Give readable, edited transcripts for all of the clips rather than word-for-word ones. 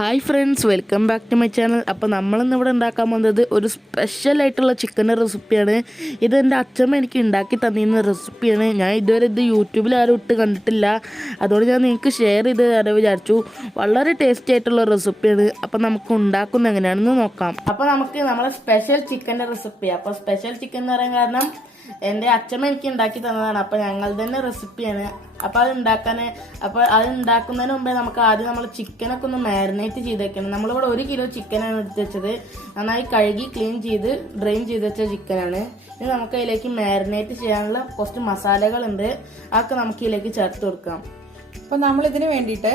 Hi friends, welcome back to my channel. അപ്പോൾ നമ്മളിന്ന് ഇവിടെ ഉണ്ടാക്കാൻ പോകുന്നത് ഒരു സ്പെഷ്യലായിട്ടുള്ള ചിക്കൻ്റെ റെസിപ്പിയാണ്. ഇത് എൻ്റെ അച്ഛമ്മ എനിക്ക് ഉണ്ടാക്കി തന്നിരുന്ന റെസിപ്പിയാണ്. ഞാൻ ഇതുവരെ ഇത് യൂട്യൂബിൽ ആരും ഇട്ട് കണ്ടിട്ടില്ല. അതുകൊണ്ട് ഞാൻ നിങ്ങൾക്ക് ഷെയർ ചെയ്ത് തരാൻ വിചാരിച്ചു. വളരെ ടേസ്റ്റി ആയിട്ടുള്ള റെസിപ്പിയാണ്. അപ്പോൾ നമുക്ക് ഉണ്ടാക്കുന്നത് എങ്ങനെയാണെന്ന് നോക്കാം. അപ്പോൾ നമുക്ക് നമ്മളെ സ്പെഷ്യൽ ചിക്കൻ്റെ റെസിപ്പി. അപ്പോൾ സ്പെഷ്യൽ ചിക്കൻ എന്ന് പറയാൻ കാരണം എൻ്റെ അച്ഛമ്മ എനിക്ക് ഉണ്ടാക്കി തന്നതാണ്. അപ്പോൾ ഞങ്ങൾ തന്നെ റെസിപ്പിയാണ്. അപ്പോൾ അത് ഉണ്ടാക്കുന്നതിന് മുമ്പേ നമുക്ക് ആദ്യം നമ്മൾ ചിക്കനൊക്കെ ഒന്ന് മാരിനേറ്റ് ചെയ്ത് വെക്കണം. നമ്മളിവിടെ 1 കിലോ ചിക്കനാണ് എടുത്ത് വെച്ചത്. നന്നായി കഴുകി ക്ലീൻ ചെയ്ത് ഡ്രെയിൻ ചെയ്ത് വെച്ച ചിക്കനാണ്. ഇനി നമുക്ക് അതിലേക്ക് മാരിനേറ്റ് ചെയ്യാനുള്ള കുറച്ച് മസാലകളുണ്ട്. അതൊക്കെ നമുക്ക് ഇതിലേക്ക് ചേർത്ത് കൊടുക്കാം. അപ്പോൾ നമ്മൾ ഇതിന് വേണ്ടിയിട്ട്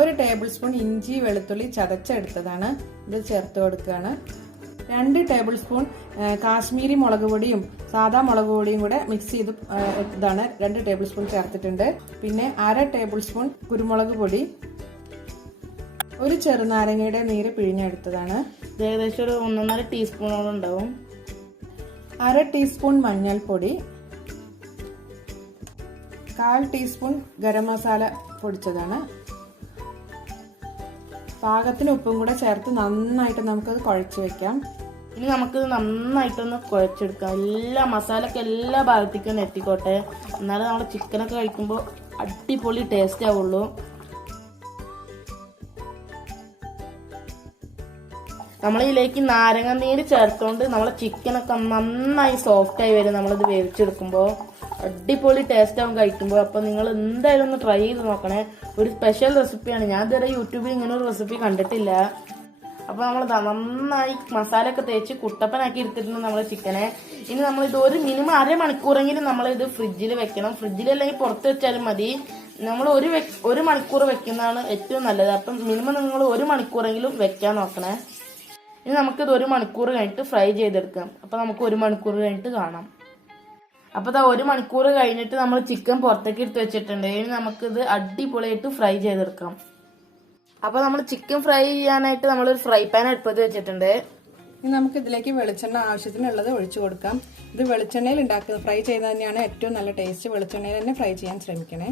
1 ടേബിൾ സ്പൂൺ ഇഞ്ചി വെളുത്തുള്ളി ചതച്ചെടുത്തതാണ്. ഇത് ചേർത്ത് കൊടുക്കുകയാണ്. 2 ടേബിൾ സ്പൂൺ കാശ്മീരി മുളക് പൊടിയും സാധാ മുളക് പൊടിയും കൂടെ മിക്സ് ചെയ്ത് ഇതാണ് 2 ടേബിൾ സ്പൂൺ ചേർത്തിട്ടുണ്ട്. പിന്നെ 1/2 ടേബിൾ സ്പൂൺ കുരുമുളക് പൊടി, 1 ചെറുനാരങ്ങയുടെ നീര് പിഴിഞ്ഞെടുത്തതാണ്. ഏകദേശം ഒരു 1.5 ടീസ്പൂണോളം ഉണ്ടാവും. 1/2 ടീസ്പൂൺ മഞ്ഞൾപ്പൊടി, 1/4 ടീസ്പൂൺ ഗരം മസാല പൊടിച്ചതാണ്. പാകത്തിന് ഉപ്പും കൂടെ ചേർത്ത് നന്നായിട്ട് നമുക്കത് കുഴച്ച് വെക്കാം. ഇനി നമുക്കിത് നന്നായിട്ടൊന്ന് കുഴച്ചെടുക്കാം. എല്ലാ മസാലയൊക്കെ എല്ലാ ഭാഗത്തേക്കും എത്തിക്കോട്ടെ. എന്നാലും നമ്മുടെ ചിക്കനൊക്കെ കഴിക്കുമ്പോൾ അടിപൊളി ടേസ്റ്റ് ആവുള്ളൂ. നമ്മളിതിലേക്ക് നാരങ്ങ നീര് ചേർത്തുകൊണ്ട് നമ്മളെ ചിക്കനൊക്കെ നന്നായി സോഫ്റ്റ് ആയി വരും. നമ്മളിത് വേവിച്ചെടുക്കുമ്പോൾ അടിപൊളി ടേസ്റ്റ് ആവും കഴിക്കുമ്പോൾ. അപ്പോൾ നിങ്ങൾ എന്തായാലും ഒന്ന് ട്രൈ ചെയ്ത് നോക്കണേ. ഒരു സ്പെഷ്യൽ റെസിപ്പിയാണ്. ഞാൻ ഇതുവരെ യൂട്യൂബിൽ ഇങ്ങനെ ഒരു റെസിപ്പി കണ്ടിട്ടില്ല. അപ്പോൾ നമ്മൾ നന്നായി മസാലയൊക്കെ തേച്ച് കുട്ടപ്പനാക്കി എടുത്തിട്ടുണ്ട് നമ്മളെ ചിക്കനെ. ഇനി നമ്മളിത് മിനിമം 1/2 മണിക്കൂറെങ്കിലും നമ്മളിത് ഫ്രിഡ്ജിൽ വെക്കണം. ഫ്രിഡ്ജിലല്ലെങ്കിൽ പുറത്ത് വെച്ചാലും മതി. നമ്മൾ ഒരു മണിക്കൂർ വെക്കുന്നതാണ് ഏറ്റവും നല്ലത്. അപ്പം മിനിമം നിങ്ങൾ 1 മണിക്കൂറെങ്കിലും വെക്കാൻ നോക്കണേ. ഇനി നമുക്കിത് 1 മണിക്കൂർ കഴിഞ്ഞിട്ട് ഫ്രൈ ചെയ്തെടുക്കാം. അപ്പോൾ നമുക്ക് 1 മണിക്കൂർ കഴിഞ്ഞിട്ട് കാണാം. അപ്പോൾ 1 മണിക്കൂർ കഴിഞ്ഞിട്ട് നമ്മൾ ചിക്കൻ പുറത്തേക്ക് എടുത്ത് വെച്ചിട്ടുണ്ട്. ഇനി നമുക്കിത് അടിപൊളിയായിട്ട് ഫ്രൈ ചെയ്തെടുക്കാം. അപ്പോൾ നമ്മൾ ചിക്കൻ ഫ്രൈ ചെയ്യാനായിട്ട് നമ്മളൊരു ഫ്രൈ പാൻ അടുപ്പത്ത് വെച്ചിട്ടുണ്ട്. ഇനി നമുക്ക് ഇതിലേക്ക് വെളിച്ചെണ്ണ ആവശ്യത്തിനുള്ളത് ഒഴിച്ചു കൊടുക്കാം. ഇത് വെളിച്ചെണ്ണയിൽ ഫ്രൈ ചെയ്യുന്നത് തന്നെയാണ് ഏറ്റവും നല്ല ടേസ്റ്റ്. വെളിച്ചെണ്ണയിൽ തന്നെ ഫ്രൈ ചെയ്യാൻ ശ്രമിക്കണേ.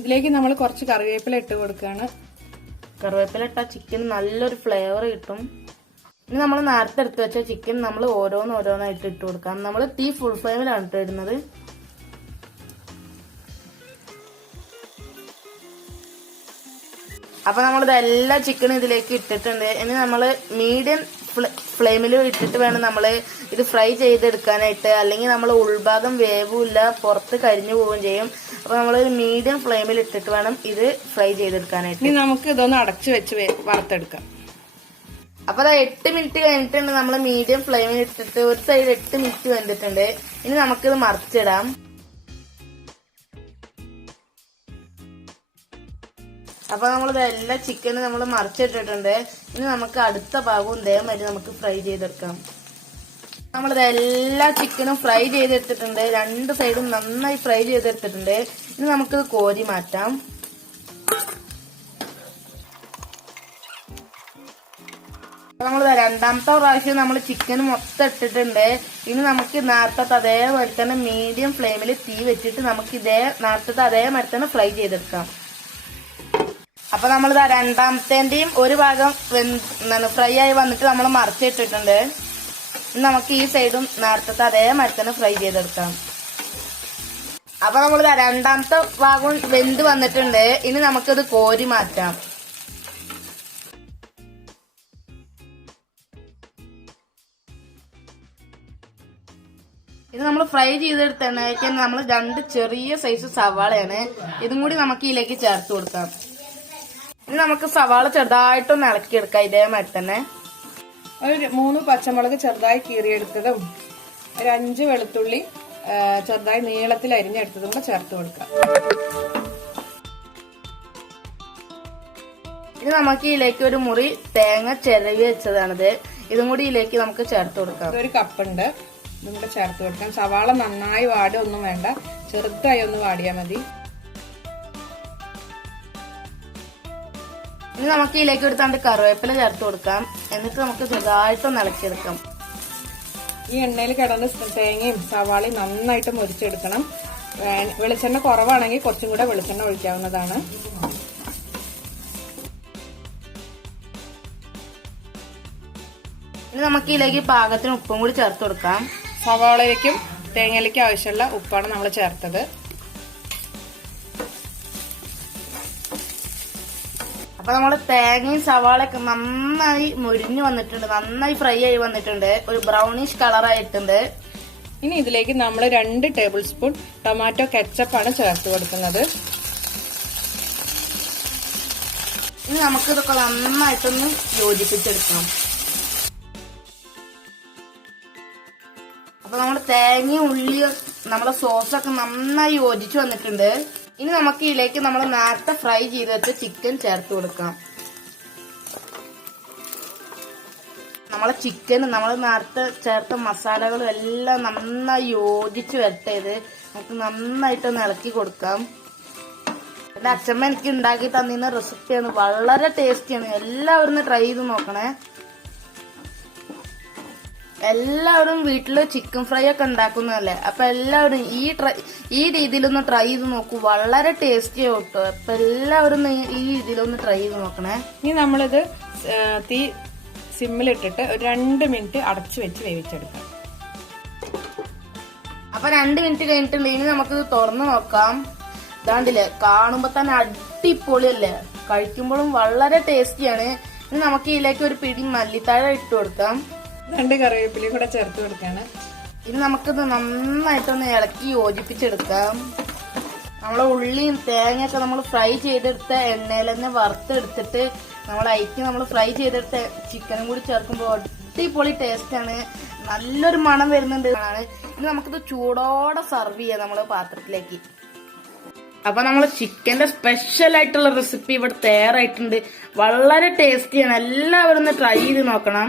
ഇതിലേക്ക് നമ്മൾ കുറച്ച് കറിവേപ്പില ഇട്ട് കൊടുക്കുകയാണ്. കറിവേപ്പില ഇട്ടാൽ ചിക്കൻ നല്ലൊരു ഫ്ലേവർ കിട്ടും. ഇനി നമ്മൾ നേരത്തെ എടുത്ത് വെച്ച ചിക്കൻ നമ്മൾ ഓരോന്നായിട്ട് ഇട്ട് കൊടുക്കാം. നമ്മൾ തീ ഫുൾ ഫ്ലെയിമിലാണ് ഇടുന്നത്. അപ്പൊ നമ്മളിത് എല്ലാ ചിക്കനും ഇതിലേക്ക് ഇട്ടിട്ടുണ്ട്. ഇനി നമ്മൾ മീഡിയം ഫ്ലെയിമിൽ ഇട്ടിട്ട് വേണം നമ്മൾ ഇത് ഫ്രൈ ചെയ്തെടുക്കാനായിട്ട്. അല്ലെങ്കിൽ നമ്മൾ ഉൾഭാഗം വേവില്ല, പുറത്ത് കരിഞ്ഞു പോവുകയും ചെയ്യും. അപ്പൊ നമ്മൾ മീഡിയം ഫ്ലെയിമിൽ ഇട്ടിട്ട് വേണം ഇത് ഫ്രൈ ചെയ്തെടുക്കാനായിട്ട്. ഇനി നമുക്ക് ഇതൊന്ന് അടച്ചു വെച്ച് വറുത്തെടുക്കാം. അപ്പൊ 8 മിനിറ്റ് കഴിഞ്ഞിട്ടുണ്ട്. നമ്മൾ മീഡിയം ഫ്ലെയിമിൽ ഇട്ടിട്ട് ഒരു സൈഡ് 8 മിനിറ്റ് വെന്തിട്ടുണ്ട്. ഇനി നമുക്കിത് മറിച്ചിടാം. അപ്പൊ നമ്മളിത് എല്ലാ ചിക്കനും നമ്മൾ മറിച്ചിട്ടിട്ടുണ്ട്. ഇനി നമുക്ക് അടുത്ത ഭാഗവും ഇതേമാതിരി നമുക്ക് ഫ്രൈ ചെയ്തെടുക്കാം. നമ്മളിത് എല്ലാ ചിക്കനും ഫ്രൈ ചെയ്തെടുത്തിട്ടുണ്ട്. 2 സൈഡും നന്നായി ഫ്രൈ ചെയ്തെടുത്തിട്ടുണ്ട്. ഇനി നമുക്കിത് കോരി മാറ്റാം. നമ്മൾ 2ാമത്തെ പ്രാവശ്യം നമ്മൾ ചിക്കൻ മൊത്തം ഇട്ടിട്ടുണ്ട്. ഇനി നമുക്ക് നേരത്തെ അതേമാതിരി തന്നെ മീഡിയം ഫ്ലെയിമിൽ തീ വെച്ചിട്ട് നമുക്ക് നേരത്തെ അതേമാതിരി തന്നെ ഫ്രൈ ചെയ്തെടുക്കാം. അപ്പൊ നമ്മൾ 2ാമത്തേന്റെയും ഒരു ഭാഗം ഫ്രൈ ആയി വന്നിട്ട് നമ്മൾ മറിച്ചിട്ടിട്ടുണ്ട്. നമുക്ക് ഈ സൈഡും നേരത്തെ അതേമാതിരി തന്നെ ഫ്രൈ ചെയ്തെടുക്കാം. അപ്പൊ നമ്മൾ 2ാമത്തെ ഭാഗം വെന്ത് വന്നിട്ടുണ്ട്. ഇനി നമുക്കിത് കോരി മാറ്റാം. ഇത് നമ്മൾ ഫ്രൈ ചെയ്തെടുത്തേക്ക് നമ്മൾ 2 ചെറിയ സൈസ് സവാളയാണ്. ഇതും കൂടി നമുക്ക് ഇതിലേക്ക് ചേർത്ത് കൊടുക്കാം. ഇനി നമുക്ക് സവാള ചെറുതായിട്ടൊന്ന് ഇളക്കിയെടുക്കാം. ഇതേമാതിരി തന്നെ ഒരു 3 പച്ചമുളക് ചെറുതായി കീറിയെടുത്തതും 1 5 വെളുത്തുള്ളി ചെറുതായി നീളത്തിൽ അരിഞ്ഞെടുത്തതും കൂടെ ചേർത്ത് കൊടുക്കാം. ഇനി നമുക്ക് ഇതിലേക്ക് ഒരു മുറി തേങ്ങ ചിരവി വെച്ചതാണിത്. ഇതും കൂടി ഇതിലേക്ക് നമുക്ക് ചേർത്ത് കൊടുക്കാം. 1 കപ്പുണ്ട്. ഇതും കൂടെ ചേർത്ത് കൊടുക്കാം. സവാള നന്നായി വാടൊന്നും വേണ്ട, ചെറുതായി ഒന്ന് വാടിയാൽ മതി. ഇനി നമുക്ക് ഇതിലേക്ക് എടുത്താണ്ട് കറിവേപ്പില ചേർത്ത് കൊടുക്കാം. എന്നിട്ട് നമുക്ക് ചെറുതായിട്ടൊന്ന് ഇളക്കിയെടുക്കാം. ഈ എണ്ണയിൽ കിടന്ന് തേങ്ങയും സവാളയും നന്നായിട്ട് മുരിച്ചെടുക്കണം. വെളിച്ചെണ്ണ കുറവാണെങ്കിൽ കുറച്ചും കൂടെ വെളിച്ചെണ്ണ ഒഴിക്കാവുന്നതാണ്. ഇനി നമുക്ക് ഇതിലേക്ക് പാകത്തിന് ഉപ്പും കൂടി ചേർത്ത് കൊടുക്കാം. സവാളയിലേക്കും തേങ്ങയിലേക്കും ആവശ്യമുള്ള ഉപ്പാണ് നമ്മൾ ചേർത്തത്. അപ്പൊ നമ്മള് തേങ്ങയും സവാളയൊക്കെ നന്നായി മുരിഞ്ഞു വന്നിട്ടുണ്ട്, നന്നായി ഫ്രൈ ആയി വന്നിട്ടുണ്ട്, ഒരു ബ്രൗണിഷ് കളറായിട്ടുണ്ട്. ഇനി ഇതിലേക്ക് നമ്മൾ 2 ടേബിൾ സ്പൂൺ ടൊമാറ്റോ കെച്ചപ്പാണ് ചേർത്ത് കൊടുക്കുന്നത്. ഇനി നമുക്ക് ഇതൊക്കെ നന്നായിട്ടൊന്ന് യോജിപ്പിച്ചെടുക്കണം. അപ്പൊ നമ്മുടെ തേങ്ങയും ഉള്ളിയും നമ്മുടെ സോസൊക്കെ നന്നായി യോജിച്ചു വന്നിട്ടുണ്ട്. ഇനി നമുക്ക് ഇതിലേക്ക് നമ്മൾ നേരത്തെ ഫ്രൈ ചെയ്തിട്ട് ചിക്കൻ ചേർത്ത് കൊടുക്കാം. നമ്മളെ ചിക്കൻ നമ്മൾ നേരത്തെ ചേർത്ത മസാലകളും എല്ലാം നന്നായി യോജിച്ച് വരട്ടേത് നമുക്ക് നന്നായിട്ടൊന്ന് ഇളക്കി കൊടുക്കാം. എന്റെ അച്ഛമ്മ എനിക്ക് ഉണ്ടാക്കി തന്നിരുന്ന റെസിപ്പിയാണ്, വളരെ ടേസ്റ്റിയാണ്. എല്ലാവരും ട്രൈ ചെയ്ത് നോക്കണേ. എല്ലാവരും വീട്ടില് ചിക്കൻ ഫ്രൈ ഒക്കെ ഉണ്ടാക്കുന്നതല്ലേ, അപ്പൊ എല്ലാവരും ഈ രീതിയിലൊന്ന് ട്രൈ ചെയ്ത് നോക്കൂ, വളരെ ടേസ്റ്റി ആവട്ടോ. അപ്പൊ എല്ലാവരും ഈ രീതിയിലൊന്ന് ട്രൈ ചെയ്ത് നോക്കണേ. ഇനി നമ്മളിത് തീ സിമ്മിലിട്ടിട്ട് ഒരു 2 മിനിറ്റ് അടച്ചു വെച്ച് വേവിച്ചെടുക്കാം. അപ്പൊ 2 മിനിറ്റ് കഴിഞ്ഞിട്ടുണ്ട്. ഇനി നമുക്കിത് തുറന്നു നോക്കാം. ഇതാണ്ടില്ലേ, കാണുമ്പോ തന്നെ അടിപൊളിയല്ലേ, കഴിക്കുമ്പോഴും വളരെ ടേസ്റ്റിയാണ്. ഇനി നമുക്ക് ഇതിലേക്ക് ഒരു പിടി മല്ലിത്താഴ ഇട്ട് കൊടുക്കാം. 2 കറിവേപ്പിലയും കൂടെ ചേർത്ത് കൊടുക്കാണ്. ഇനി നമുക്കിത് നന്നായിട്ടൊന്ന് ഇളക്കി യോജിപ്പിച്ചെടുക്കാം. നമ്മളെ ഉള്ളിയും തേങ്ങയൊക്കെ നമ്മൾ ഫ്രൈ ചെയ്തെടുത്ത എണ്ണയിൽ തന്നെ വറുത്തെടുത്തിട്ട് നമ്മൾ ഫ്രൈ ചെയ്തെടുത്ത ചിക്കനും കൂടി ചേർക്കുമ്പോൾ അടിപൊളി ടേസ്റ്റ് ആണ്, നല്ലൊരു മണം വരുന്നുണ്ട്. ഇനി നമുക്കിത് ചൂടോടെ സർവ് ചെയ്യാം നമ്മള് പാത്രത്തിലേക്ക്. അപ്പൊ നമ്മള് ചിക്കന്റെ സ്പെഷ്യൽ ആയിട്ടുള്ള റെസിപ്പി ഇവിടെ തയ്യാറായിട്ടുണ്ട്, വളരെ ടേസ്റ്റിയാണ്. എല്ലാവരും ഒന്ന് ട്രൈ ചെയ്ത് നോക്കണം.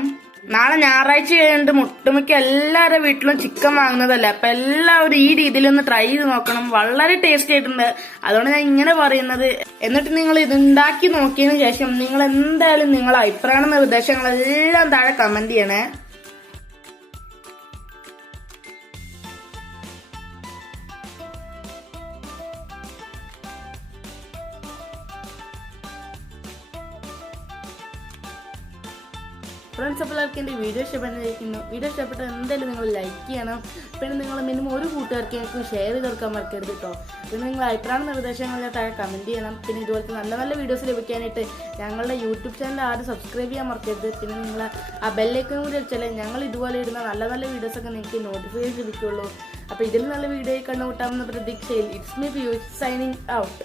നാളെ ഞായറാഴ്ച കഴിഞ്ഞിട്ട് ഒട്ടുമിക്ക എല്ലാവരുടെ വീട്ടിലും ചിക്കൻ വാങ്ങുന്നതല്ലേ, അപ്പൊ എല്ലാവരും ഈ രീതിയിലൊന്ന് ട്രൈ ചെയ്ത് നോക്കണം, വളരെ ടേസ്റ്റി ആയിട്ടുണ്ട്. അതുകൊണ്ട് ഞാൻ ഇങ്ങനെ പറയുന്നത്. എന്നിട്ട് നിങ്ങൾ ഇത് ഉണ്ടാക്കി നോക്കിയതിനു ശേഷം നിങ്ങൾ എന്തായാലും നിങ്ങളെ അഭിപ്രായ നിർദ്ദേശങ്ങളെല്ലാം താഴെ കമന്റ് ചെയ്യണേ. ഫ്രണ്ട്സ്, അപ്പോൾ എല്ലാവർക്കും എൻ്റെ വീഡിയോ ഇഷ്ടപ്പെട്ടിരിക്കുന്നു. വീഡിയോ ഇഷ്ടപ്പെട്ട എന്തായാലും നിങ്ങൾ ലൈക്ക് ചെയ്യണം. പിന്നെ നിങ്ങൾ മിനിമം ഒരു കൂട്ടുകാർക്ക് ഷെയർ ചെയ്ത് കൊടുക്കാൻ മറക്കരുത് കേട്ടോ. പിന്നെ നിങ്ങൾ അഭിപ്രായ നിർദ്ദേശങ്ങളിൽ താഴെ കമൻറ്റ് ചെയ്യണം. പിന്നെ ഇതുപോലത്തെ നല്ല നല്ല വീഡിയോസ് ലഭിക്കാനായിട്ട് ഞങ്ങളുടെ യൂട്യൂബ് ചാനൽ ആരും സബ്സ്ക്രൈബ് ചെയ്യാൻ മറക്കരുത്. പിന്നെ നിങ്ങൾ ആ ബെല്ലൈക്കൺ കൂടി വെച്ചാൽ ഞങ്ങൾ ഇതുപോലെ ഇടുന്ന നല്ല നല്ല വീഡിയോസൊക്കെ നിങ്ങൾക്ക് നോട്ടിഫിക്കേഷൻ ലഭിക്കുള്ളൂ. അപ്പോൾ ഇതിൽ നല്ല വീഡിയോ കണ്ടുമുട്ടാമെന്ന പ്രതീക്ഷയിൽ it's me Piyush signing out.